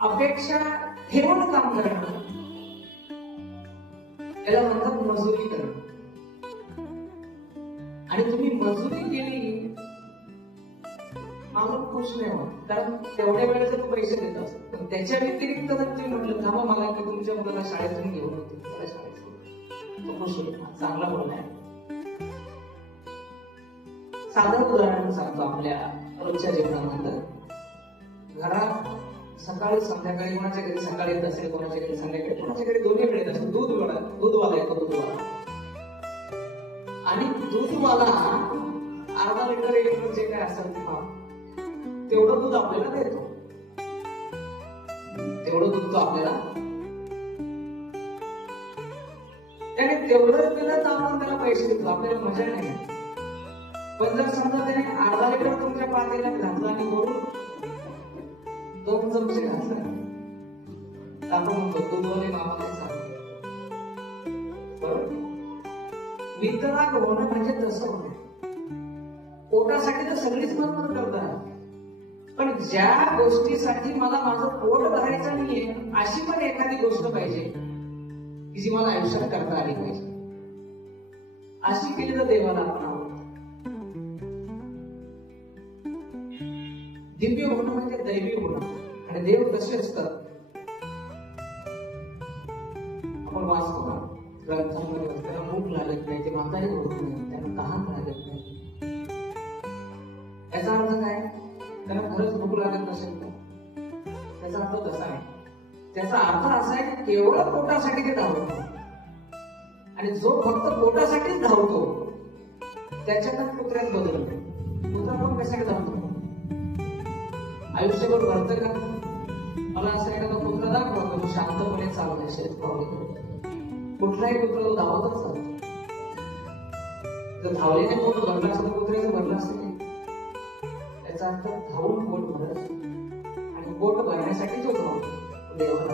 अपेक्षा ठेवून काम करणं याला म्हणतात मजुरी करणं. आणि तुम्ही मजुरी केली माणूस खुश नाही होत, कारण तेवढ्या वेळेचे तो पैसे देत असतो. पण त्याच्या व्यतिरिक्त जर तुम्ही म्हटलं थांबा मला की तुमच्या मुलाला शाळेतून घेऊन होते, त्याला शाळेत तो खुश होईल. चांगला बोलला आहे. साधं उदाहरण सांगतो आपल्या रोजच्या जीवनामध्ये. घरात सकाळी संध्याकाळी कोणाच्या घरी सकाळी येत असेल, कोणाच्या घरी संध्याकाळी, कोणाच्या घरी दोन्हीकडे येत असेल. दूधवाला येतो, दूधवाला. आणि दूधवाला अर्धा लिटर 1 लिटर जे काय असेल तेवढं दूध आपल्याला देतो. तेवढं दूध तो आपल्याला त्याने तेवढं दिलं तर आपण त्याला पैसे देतो, आपल्याला मजा नाही. पण जर समजा त्याने अर्धा लिटर तुमच्या पातेल्यात घातला आणि वरून 2 चमचे घातला, आपण म्हणतो दूधवाले मामा काय सांगतो. बरोबर. वितराग होणं म्हणजे तसं होतं. पोटासाठी तर सगळीच मदत करतात, पण ज्या गोष्टीसाठी मला माझं पोट भरायचं नाहीये अशी पण एखादी गोष्ट पाहिजे की जी मला आयुष्यात करता आली पाहिजे. अशी केली तर देवाला आपण आवडतं. दिव्य होणं म्हणजे दैवी होणं. आणि देव कसे असतात आपण वाचतो ना ग्रंथांमध्ये, त्याला भूक लागत नाही, ते म्हातारे होत नाही, त्यांना तहान लागत नाही. याचा अर्थ काय? त्यांना खरंच भूक लागत नसेल तर त्याचा अर्थ तसा आहे. त्याचा अर्थ असा आहे की केवळ पोटासाठी ते धावतो. आणि जो फक्त पोटासाठीच धावतो त्याच्यातच कुत्र्यात बदल. कुत्रा पण कशासाठी धावतो? आयुष्यभर भरतं का? मला असं एखादा कुत्रा दाखवा तो शांतपणे चाललाय शेत पावली. कुठलाही कुत्रा तो धावतच चालतो. जर धावल्याने पोट भरलं असतं तर कुत्र्याचं भरलं असतं नाही. त्याचा अर्थ धावून पोट भरत आणि पोट भरण्यासाठी जो धावतो देवाला